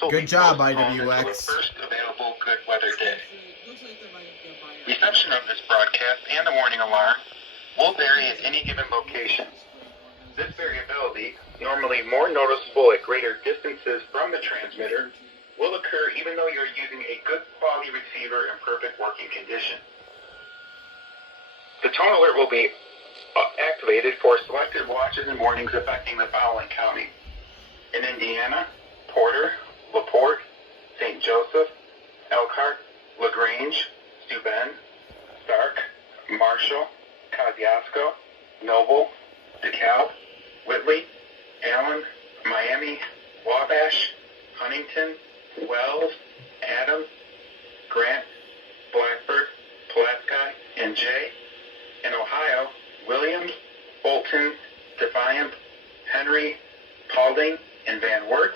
also Good be job, postponed until the IWX. first available good weather day. Reception of this broadcast and the warning alarm will vary at any given location. This variability, normally more noticeable at greater distances from the transmitter, will occur even though you're using a good quality receiver in perfect working condition. The tone alert will be activated for selected watches and warnings affecting the following county: in Indiana, Porter, LaPorte, St. Joseph, Elkhart, LaGrange, Steuben, Stark, Marshall, Kosciuszko, Noble, DeKalb, Whitley, Allen, Miami, Wabash, Huntington, Wells, Adams, Grant, Blackford, Pulaski, and Jay. In Ohio, Williams, Bolton, Defiance, Henry, Paulding, and Van Wert.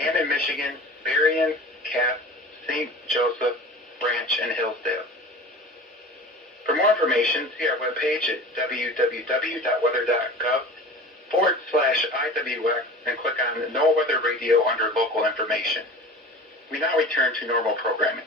And in Michigan, Berrien, Cass, St. Joseph, Branch, and Hillsdale. For more information, see our webpage at www.weather.gov/IWX and click on No Weather Radio under Local Information. We now return to normal programming.